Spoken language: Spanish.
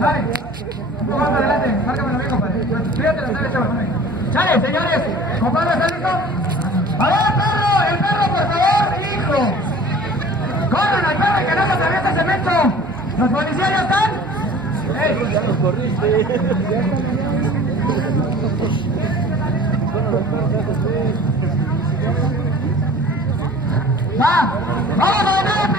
Dale, un poco más adelante, márcamelo bien, compadre. Fíjate, la sale, chaval. Chale, señores, compadre, ¿está listo? A ver, el perro, por favor, hijo. Corran al perro y que no se atraviese cemento. ¿Los policías ya están? Ya nos corriste. Va, vamos a ver.